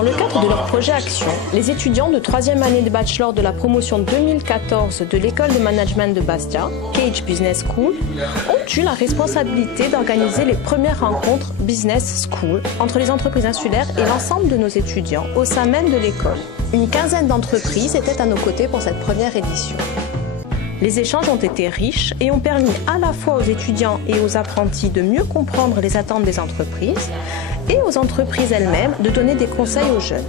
Dans le cadre de leur projet Action, les étudiants de 3e année de bachelor de la promotion 2014 de l'école de management de Bastia, Cage Business School, ont eu la responsabilité d'organiser les premières rencontres Business School entre les entreprises insulaires et l'ensemble de nos étudiants au sein même de l'école. Une quinzaine d'entreprises étaient à nos côtés pour cette première édition. Les échanges ont été riches et ont permis à la fois aux étudiants et aux apprentis de mieux comprendre les attentes des entreprises et aux entreprises elles-mêmes de donner des conseils aux jeunes.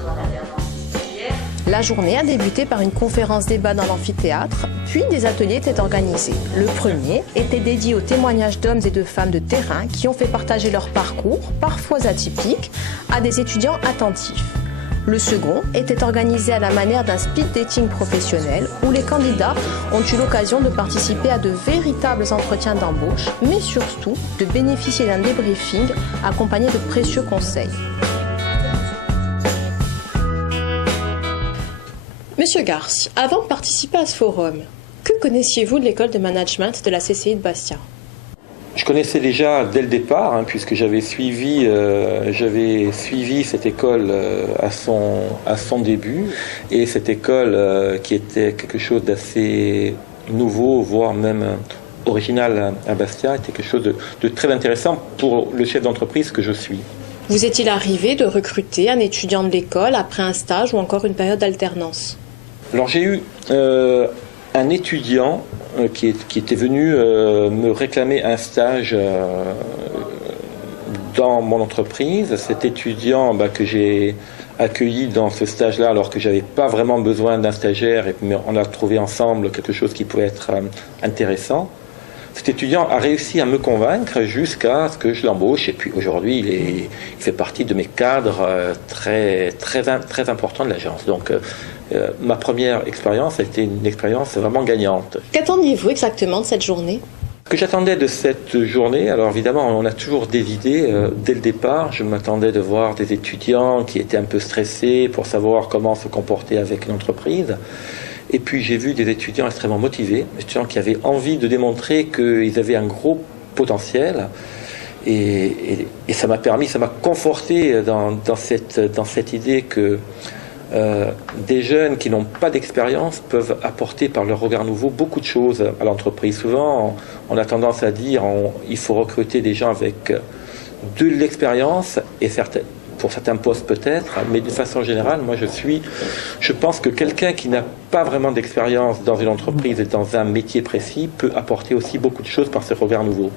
La journée a débuté par une conférence débat dans l'amphithéâtre, puis des ateliers étaient organisés. Le premier était dédié aux témoignages d'hommes et de femmes de terrain qui ont fait partager leur parcours, parfois atypique, à des étudiants attentifs. Le second était organisé à la manière d'un speed dating professionnel où les candidats ont eu l'occasion de participer à de véritables entretiens d'embauche, mais surtout de bénéficier d'un débriefing accompagné de précieux conseils. Monsieur Garce, avant de participer à ce forum, que connaissiez-vous de l'école de management de la CCI de Bastia ? Je connaissais déjà dès le départ, puisque j'avais suivi cette école à son début, et cette école qui était quelque chose d'assez nouveau, voire même original à Bastia, était quelque chose de très intéressant pour le chef d'entreprise que je suis. Vous est-il arrivé de recruter un étudiant de l'école après un stage ou encore une période d'alternance ? Alors j'ai eu un étudiant qui était venu me réclamer un stage dans mon entreprise. Cet étudiant que j'ai accueilli dans ce stage-là alors que j'avais pas vraiment besoin d'un stagiaire, mais on a trouvé ensemble quelque chose qui pouvait être intéressant. Cet étudiant a réussi à me convaincre jusqu'à ce que je l'embauche, et puis aujourd'hui il fait partie de mes cadres très importants de l'agence. Donc ma première expérience a été une expérience vraiment gagnante. Qu'attendiez-vous exactement de cette journée ? Ce que j'attendais de cette journée, alors évidemment on a toujours des idées. Dès le départ, je m'attendais de voir des étudiants qui étaient un peu stressés pour savoir comment se comporter avec une entreprise. Et puis j'ai vu des étudiants extrêmement motivés, des étudiants qui avaient envie de démontrer qu'ils avaient un gros potentiel. Et ça m'a conforté dans cette idée que des jeunes qui n'ont pas d'expérience peuvent apporter par leur regard nouveau beaucoup de choses à l'entreprise. Souvent, on a tendance à dire il faut recruter des gens avec de l'expérience, et pour certains postes peut-être, mais de façon générale, je pense que quelqu'un qui n'a pas vraiment d'expérience dans une entreprise et dans un métier précis peut apporter aussi beaucoup de choses par ses regards nouveaux.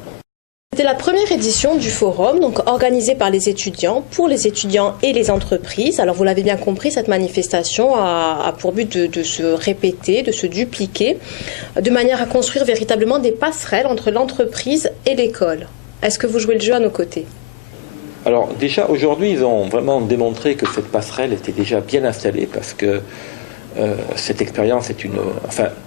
C'était la première édition du forum, donc organisée par les étudiants, pour les étudiants et les entreprises. Alors vous l'avez bien compris, cette manifestation a pour but de se répéter, de se dupliquer, de manière à construire véritablement des passerelles entre l'entreprise et l'école. Est-ce que vous jouez le jeu à nos côtés ? Alors déjà aujourd'hui ils ont vraiment démontré que cette passerelle était déjà bien installée, parce que cette expérience est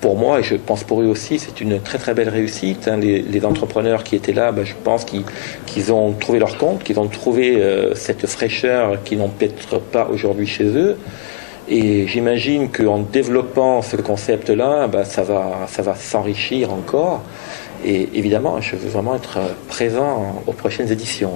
pour moi et je pense pour eux aussi, c'est une très très belle réussite. Les entrepreneurs qui étaient là, je pense qu'ils ont trouvé leur compte, qu'ils ont trouvé cette fraîcheur qu'ils n'ont peut-être pas aujourd'hui chez eux. Et j'imagine qu'en développant ce concept-là, ça va s'enrichir encore. Et évidemment, je veux vraiment être présent aux prochaines éditions.